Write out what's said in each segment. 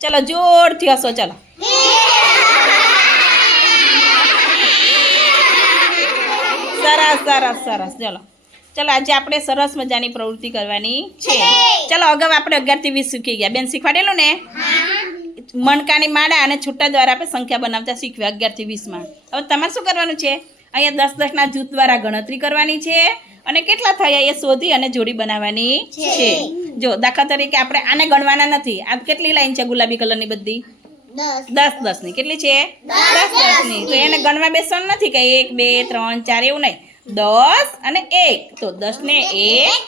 ચલો, જોરથી હસો, ચલો. સરસ સરસ સરસ. ચલો. ચલો, આજે આપણે સરસ મજાની પ્રવૃત્તિ કરવાની છે. ચલો, અગાઉ આપણે અગિયારથી વીસ શીખી ગયા. બેન, શીખવાડેલું ને? મણકાની માળા અને છૂટા દ્વારા આપણે સંખ્યા બનાવતા શીખવ્યા અગિયારથી વીસમાં. હવે તમારે શું કરવાનું છે? અહીંયા દસ દસના જૂથ દ્વારા ગણતરી કરવાની છે. અને કેટલા થયા એ શોધી અને જોડી બનાવવાની છે. જો દાખલા તરીકે આપણે આને ગણવાના નથી. આ કેટલી લાઈન છે ગુલાબી કલરની બધી? દસ. દસ દસની. કેટલી છે? દસ. દસની. તો એને ગણવા બેસવાનું નથી કે એક બે ત્રણ ચાર એવું નહીં. દસ અને એક. તો દસ ને એક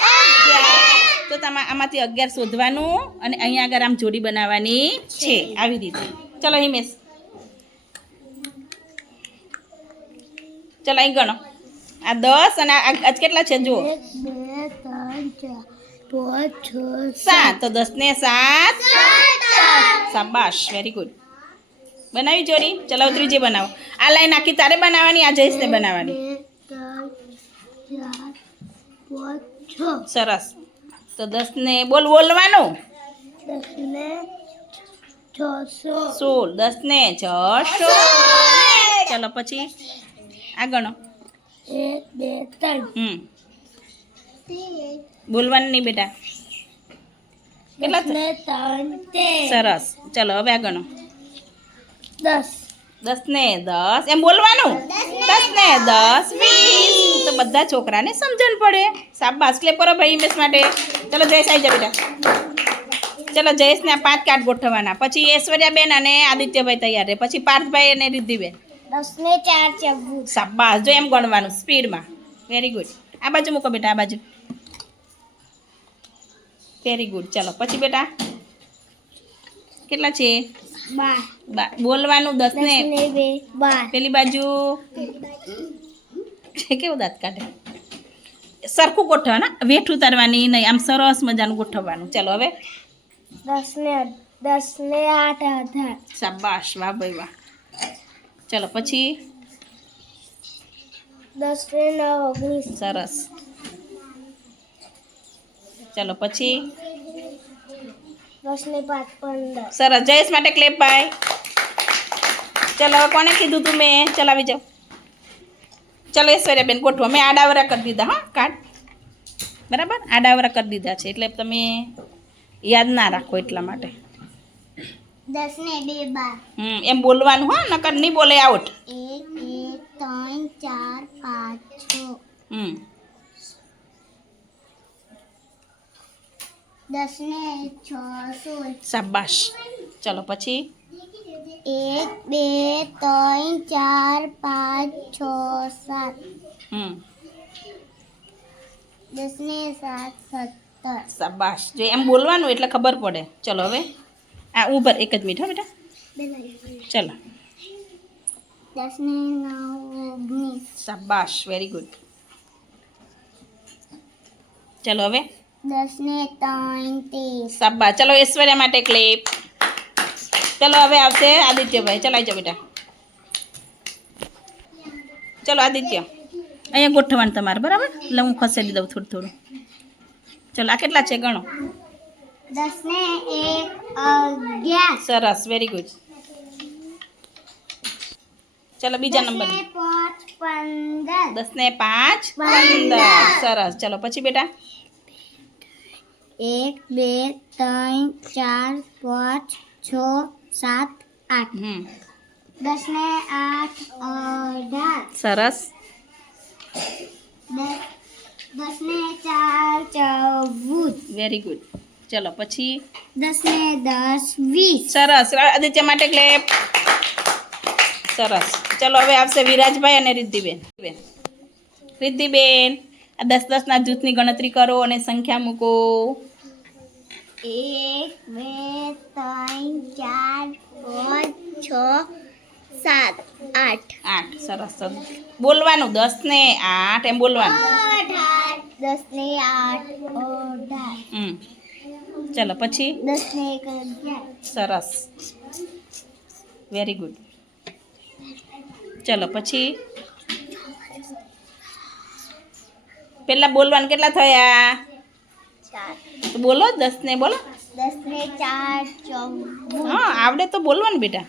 તો તમારે આમાંથી અગિયાર શોધવાનું અને અહીંયા આગળ આમ જોડી બનાવવાની છે. આવી રીતે. ચલો હિમેશ. ચલો અહીં ગણો. આ દસ અને આ આજ કેટલા છે? જુઓ. છ સાત. તો દસ ને સાત. શાબાશ. વેરી ગુડ બનાવી ચોરી ચલો ત્રીજી બનાવો. આ લાઈન આખી તારે બનાવવાની આ જયેશને બનાવવાની બે ત્રણ ચાર પાંચ છ. સરસ. તો દસ ને બોલ બોલવાનું. દસ ને સોળ. દસ ને છસો ચલો પછી આ ગણો એક બે ત્રણ હમ બોલવાનું નહીં બેટા. કેટલા ત્રણ સરસ. ચલો હવે આગળ ગણો દસ. દસ ને દસ. એમ બોલવાનું? દસ ને દસ. વીસ. તો બધા છોકરાને સમજણ પડે. શાબાશ. ક્લેપ કરો ભાઈ ઇમેજ માટે. ચલો જયેશ આવી જા બેટા. ચલો જયેશને આ પાંચ કાર્ડ ગોઠવવાના. પછી ઐશ્વર્યાબેન અને આદિત્યભાઈ તૈયાર રહે પછી પાર્થભાઈ અને રિદ્ધિબેન. દસ ને ચાર ચૌદ શાબાશ. જો એમ ગણવાનું સ્પીડમાં. વેરી ગુડ આ બાજુ મૂકો બેટા આ બાજુ. વેરી ગુડ ચાલો પછી બેટા. કેટલા છે? બોલવાનું દસ ને પેલી બાજુ. કેવું દાંત કાઢે? સરખું ગોઠવવાના. વેઠ ઉતારવાની નહીં આમ સરસ મજાનું ગોઠવવાનું. ચાલો હવે. દસ ને દસ ને આઠ અઢાર શાબાશ. વાહ ભાઈ વાહ. ચલો પછી? દસ ઓગણીસ. સરસ. ચાલો પછી? દસ ને પાંચ પંદર. સરસ. જયેશ માટે ક્લેપ ભાઈ ચાલો હવે કોને કીધું તું મેં? ચલાવી જાઓ. ચાલો ઐશ્વર્યાબેન ગોઠવો. મેં આડાવરા કરી દીધા હા કાર્ડ બરાબર? આડાવરા કરી દીધા છે. એટલે તમે યાદ ના રાખો એટલા માટે. દસ ને બે બાર. હમ એમ બોલવાનું હા નકર નહીં બોલે આઉટ એક બે ત્રણ ચાર પાંચ છ. હમ. દસ ને છ સોળ. શાબાશ. ચલો પછી. એક બે ત્રણ ચાર પાંચ છ સાત. હમ. દસ ને સાત સત્તર. શાબાશ. જો એમ બોલવાનું એટલે ખબર પડે. ચલો હવે. આ ઉભર એક જ મિનિટ હો બેટા ચલો દસ ને નવ ઓગણીસ શાબાશ વેરી ગુડ ચલો હવે દસ ને ત્રણ ત્રીસ શાબાશ ચલો ઐશ્વર્યા માટે ક્લિપ ચલો હવે આવશે આદિત્યભાઈ ચલાઈ જાઓ બેટા ચલો આદિત્ય અહીંયા ગોઠવવાનું તમારે, બરાબર? એટલે હું ખસેડી દઉં થોડું થોડું ચલો, આ કેટલા છે? ગણો. દસ ને એક અગિયાર સરસ વેરી ગુડ ચલો બીજા દસ નંબર ને પાંચ પંદર દસ ને પાંચ પંદર. પંદર સરસ ચલો પછી બેટા એક બે ત્રણ ચાર પાંચ છ સાત આઠ હમ દસ ને આઠ અઢાર સરસ દસ દસ ને ચાર ચૌદ વેરી ગુડ ચલો પછી? દસ ને દસ વીસ. સરસ. આદિત્ય માટે ક્લેપ સરસ. ચલો હવે આવશે વિરાજભાઈ અને રિદ્ધિબેન. બેન રિદ્ધિબેન આ દસ દસના જૂથની ગણતરી કરો અને સંખ્યા મૂકો. એક બે ત્રણ ચાર પાંચ છ સાત આઠ. આઠ. સરસ સરસ. બોલવાનું દસ ને આઠ એમ બોલવાનું. દસ ને આઠ અઢાર. ચલો પછી? સરસ. વેરી ગુડ ચલો પછી? પહેલાં બોલવાનું કેટલા થયા? તો બોલો દસ ને બોલો. હા આવડે તો બોલવાનું બેટા.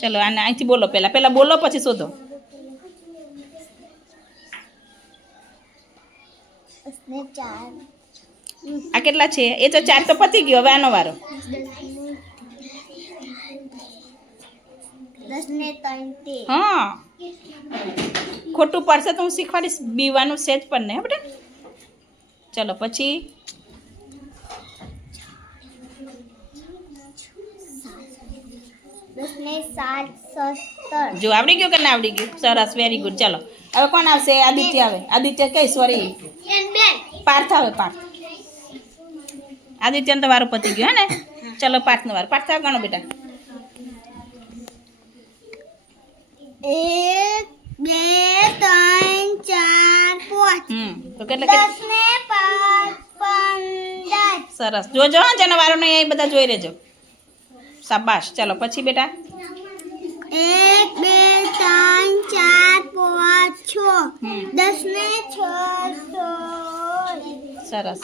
ચલો આને અહીંથી બોલો પહેલાં પહેલાં બોલો પછી શોધો. ચાર. આ કેટલા છે? એ તો ચાર તો પતી ગયો હવે આનો વારો. હા. ખોટું પડશે તો હું શીખવાડીશ. બીવાનું સેજ પણ ને આપણે ચલો પછી. જો આવડી ગયું કે ના આવડી ગયું? સરસ વેરી ગુડ ચલો હવે કોણ આવશે? આદિત્ય આવે. આદિત્ય કઈ સોરી પાર્થ આવે પાર્થ. આદિત્યનો તો વારો પતી ગયો હે ને? ચલો પાંચનો વારો. પાંચ થવા ગણો બેટા. એક બે ત્રણ ચાર પાંચ. તો કેટલા દસ ને પાંચ પંદર. સરસ. જોજો હા જેનો વારો નહીં એ બધા જોઈ રહેજો શાબાશ. ચલો પછી બેટા. એક બે ત્રણ ચાર પાંચ છ. દસ ને છ સરસ.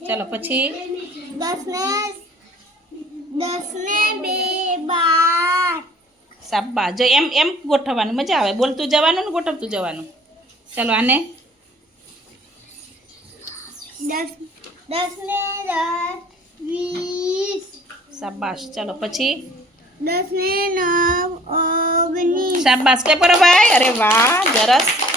ચલો પછી દસ ને દસ ને બે બાર શાબાશ જો એમ એમ ગોઠવવાનું મજા આવે બોલતું જવાનું ને ગોઠવતું જવાનું ચલો આને દસ દસ ને દસ વીસ શાબાશ ચલો પછી દસ ને નવ ઓગણીસ શાબાશ કે પર ભાઈ અરે વાહ સરસ